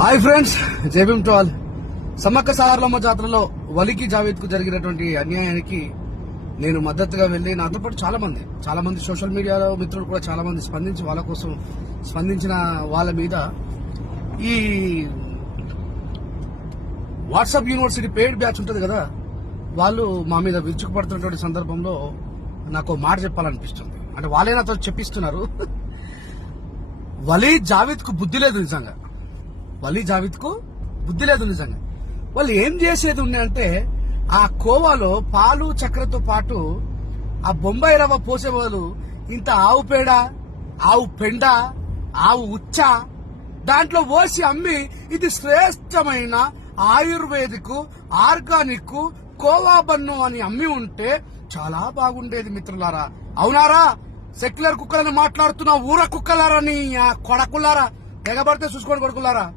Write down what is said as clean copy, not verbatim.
Hi friends, Jai Bhim to all. Sammakka Saralamma జాతరలో వలికి జావేద్ కు జరిగినటువంటి అన్యాయానికి నేను మద్దతుగా వెళ్లి నాతో పాటు చాలా మంది సోషల్ మీడియాలో మిత్రులు కూడా చాలా మంది స్పందించి వాళ్ళ కోసం స్పందించిన వాళ్ళ మీద ఈ వాట్సాప్ యూనివర్సిటీ పెయిడ్ బ్యాచ్ ఉంటది కదా, వాళ్ళు మా మీద విరుచుకుపడుతున్నటువంటి సందర్భంలో నాకు మాట చెప్పాలనిపిస్తుంది. అంటే వాళ్ళే నాతో చెప్పిస్తున్నారు, వలీ జావేద్ కు బుద్ధి లేదు నిజంగా. వాళ్ళు ఏం చేసేది అంటే ఆ కోవాలో పాలు చక్కెరతో పాటు ఆ బొంబాయి రవ్వ పోసే బదులు ఇంత ఆవు పేడ, ఆవు పెండ, ఆవు ఉచ్చ దాంట్లో పోసి అమ్మి ఇది శ్రేష్టమైన ఆయుర్వేదిక్ ఆర్గానిక్ కోవా బన్ను అని అమ్మి ఉంటే చాలా బాగుండేది మిత్రులారా. అవునారా? సెక్యులర్ కుక్కలని మాట్లాడుతున్న ఊర కుక్కలారా, నీ కొడకులారా, ఎగబడితే చూసుకోండి కొడుకులారా.